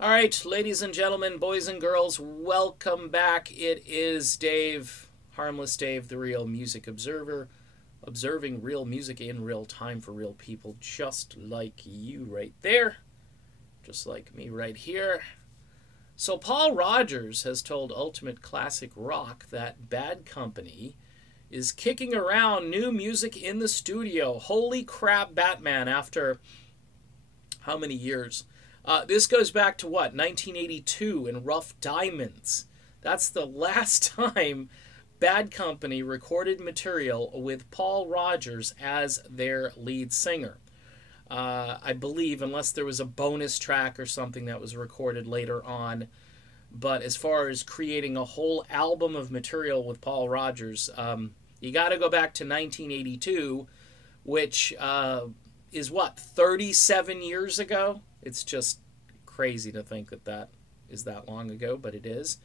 All right, ladies and gentlemen, boys and girls, welcome back. It is Dave, Harmless Dave, the Real Music Observer, observing real music in real time for real people just like you right there, just like me right here. So Paul Rodgers has told Ultimate Classic Rock that Bad Company is kicking around new music in the studio. Holy crap, Batman, after how many years? This goes back to what, 1982 in Rough Diamonds. That's the last time Bad Company recorded material with Paul Rodgers as their lead singer. I believe, unless there was a bonus track or something that was recorded later on. But as far as creating a whole album of material with Paul Rodgers, you got to go back to 1982, which is what, 37 years ago? It's just crazy to think that that is that long ago, but it is.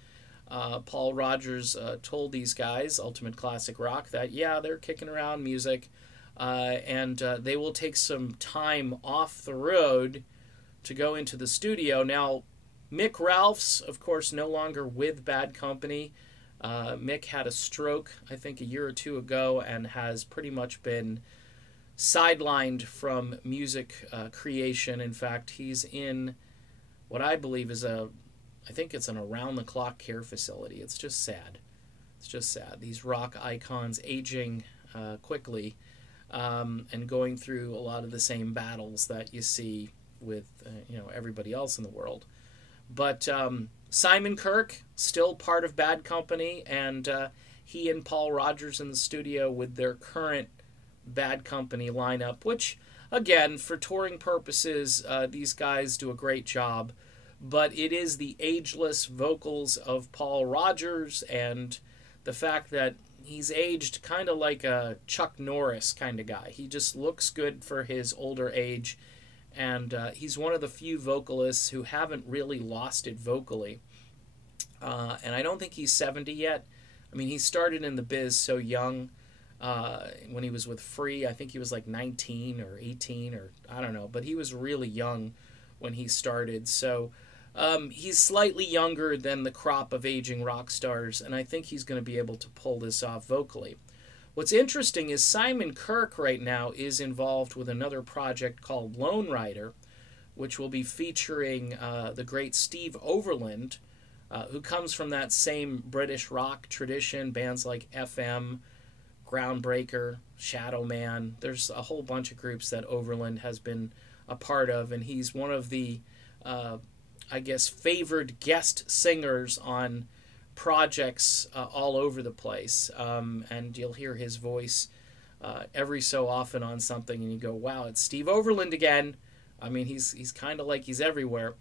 Paul Rodgers told these guys, Ultimate Classic Rock, that yeah, they're kicking around music, and they will take some time off the road to go into the studio. Now, Mick Ralph's, of course, no longer with Bad Company. Mick had a stroke, I think, a year or two ago, and has pretty much been sidelined from music creation. In fact, he's in what I believe is I think it's an around-the-clock care facility. It's just sad. It's just sad. These rock icons aging quickly and going through a lot of the same battles that you see with everybody else in the world. But Simon Kirke, still part of Bad Company, and he and Paul Rodgers in the studio with their current Bad Company lineup, which, again, for touring purposes, these guys do a great job. But it is the ageless vocals of Paul Rodgers and the fact that he's aged kind of like a Chuck Norris kind of guy. He just looks good for his older age, and he's one of the few vocalists who haven't really lost it vocally. And I don't think he's 70 yet. I mean, he started in the biz so young. When he was with Free, I think he was like 19 or 18 or I don't know, but he was really young when he started. So he's slightly younger than the crop of aging rock stars, and I think he's going to be able to pull this off vocally. What's interesting is Simon Kirke right now is involved with another project called Lone Rider, which will be featuring the great Steve Overland, who comes from that same British rock tradition, bands like FM, Groundbreaker, Shadow Man. There's a whole bunch of groups that Overland has been a part of, and he's one of the, I guess, favored guest singers on projects all over the place. And you'll hear his voice every so often on something, and you go, wow, it's Steve Overland again. I mean, he's kind of like he's everywhere.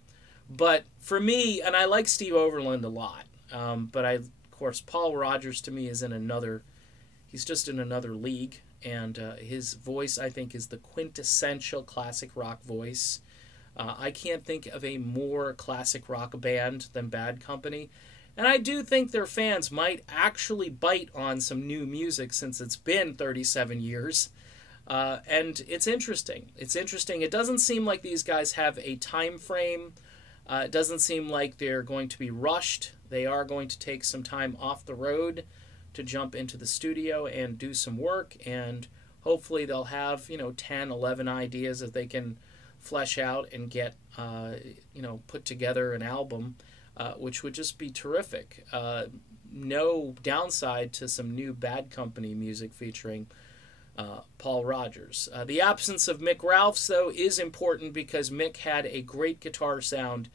But for me, and I like Steve Overland a lot, but of course, Paul Rodgers to me is in another. He's just in another league, and his voice, I think, is the quintessential classic rock voice. I can't think of a more classic rock band than Bad Company, and I do think their fans might actually bite on some new music since it's been 37 years, and it's interesting. It's interesting. It doesn't seem like these guys have a time frame. It doesn't seem like they're going to be rushed. They are going to take some time off the road to jump into the studio and do some work, and hopefully they'll have 10, 11 ideas that they can flesh out and get put together an album, which would just be terrific. No downside to some new Bad Company music featuring Paul Rodgers. The absence of Mick Ralphs, though, is important because Mick had a great guitar sound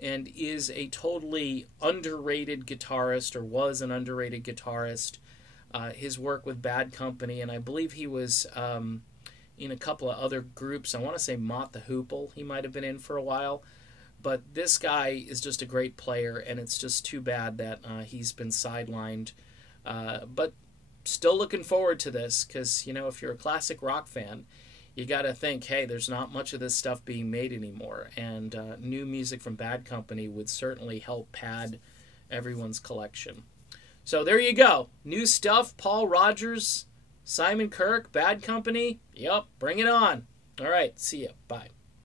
and is a totally underrated guitarist, or was an underrated guitarist. His work with Bad Company, and I believe he was in a couple of other groups. I want to say Mott the Hoople he might have been in for a while. But this guy is just a great player, and it's just too bad that he's been sidelined. But still looking forward to this, because, if you're a classic rock fan, you got to think, hey, there's not much of this stuff being made anymore, and new music from Bad Company would certainly help pad everyone's collection. So there you go. New stuff, Paul Rodgers, Simon Kirke, Bad Company. Yep, bring it on. All right, see ya. Bye.